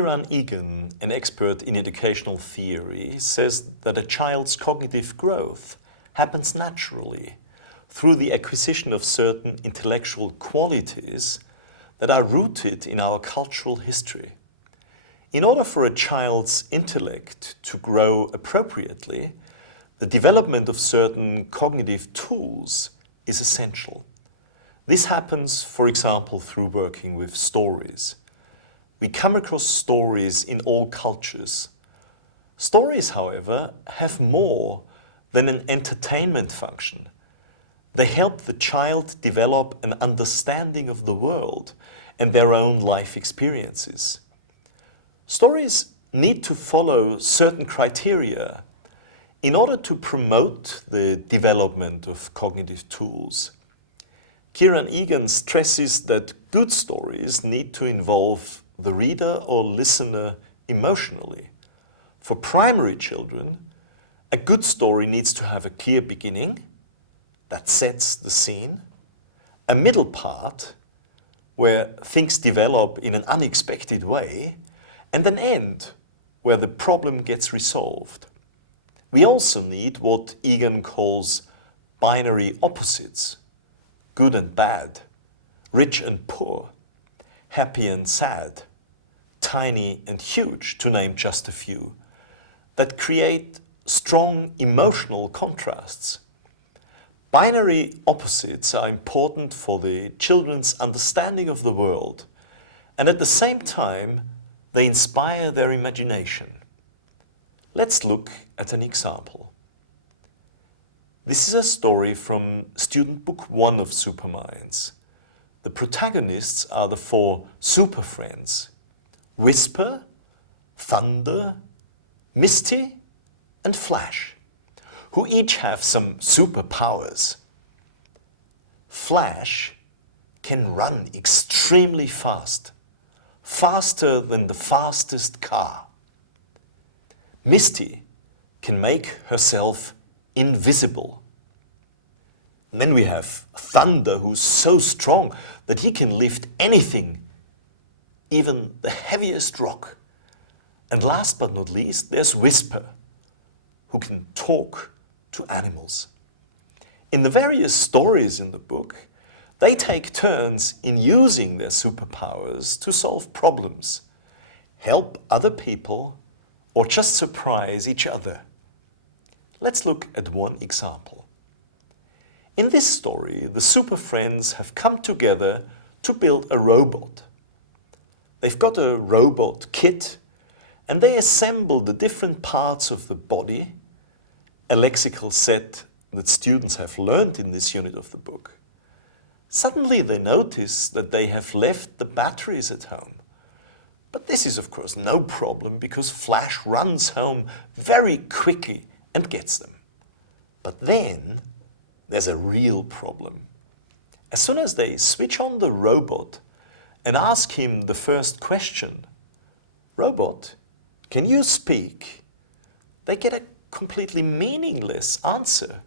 Kieran Egan, an expert in educational theory, says that a child's cognitive growth happens naturally through the acquisition of certain intellectual qualities that are rooted in our cultural history. In order for a child's intellect to grow appropriately, the development of certain cognitive tools is essential. This happens, for example, through working with stories. We come across stories in all cultures. Stories, however, have more than an entertainment function. They help the child develop an understanding of the world and their own life experiences. Stories need to follow certain criteria in order to promote the development of cognitive tools. Kieran Egan stresses that good stories need to involve the reader or listener emotionally. For primary children, a good story needs to have a clear beginning that sets the scene, a middle part where things develop in an unexpected way, and an end where the problem gets resolved. We also need what Egan calls binary opposites, good and bad, rich and poor, happy and sad, tiny and huge, to name just a few, that create strong emotional contrasts. Binary opposites are important for the children's understanding of the world, and at the same time, they inspire their imagination. Let's look at an example. This is a story from student book 1 of Superminds. The protagonists are the 4 super friends: Whisper, Thunder, Misty, and Flash, who each have some superpowers. Flash can run extremely fast, faster than the fastest car. Misty can make herself invisible. And then we have Thunder, who's so strong that he can lift anything, even the heaviest rock. And last but not least, there's Whisper, who can talk to animals. In the various stories in the book, they take turns in using their superpowers to solve problems, help other people, or just surprise each other. Let's look at one example. In this story, the super friends have come together to build a robot. They've got a robot kit, and they assemble the different parts of the body, a lexical set that students have learned in this unit of the book. Suddenly they notice that they have left the batteries at home. But this is of course no problem because Flash runs home very quickly and gets them. But then there's a real problem. As soon as they switch on the robot and ask him the first question, "Robot, can you speak?" they get a completely meaningless answer.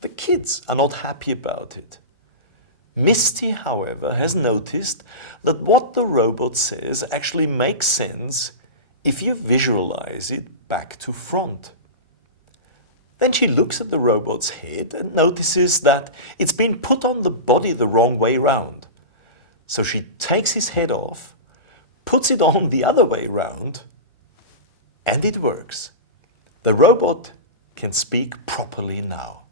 The kids are not happy about it. Misty, however, has noticed that what the robot says actually makes sense if you visualize it back to front. Then she looks at the robot's head and notices that it's been put on the body the wrong way round. So she takes his head off, puts it on the other way round, and it works. The robot can speak properly now.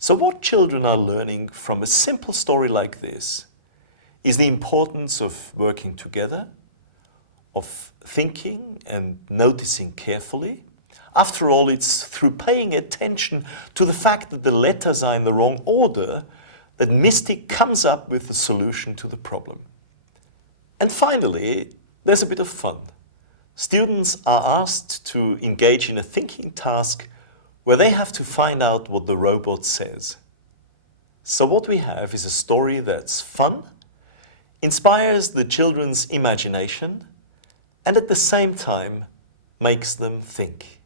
So what children are learning from a simple story like this is the importance of working together, of thinking and noticing carefully. After all, it's through paying attention to the fact that the letters are in the wrong order that Misty comes up with the solution to the problem. And finally, there's a bit of fun. Students are asked to engage in a thinking task where they have to find out what the robot says. So what we have is a story that's fun, inspires the children's imagination, and at the same time makes them think.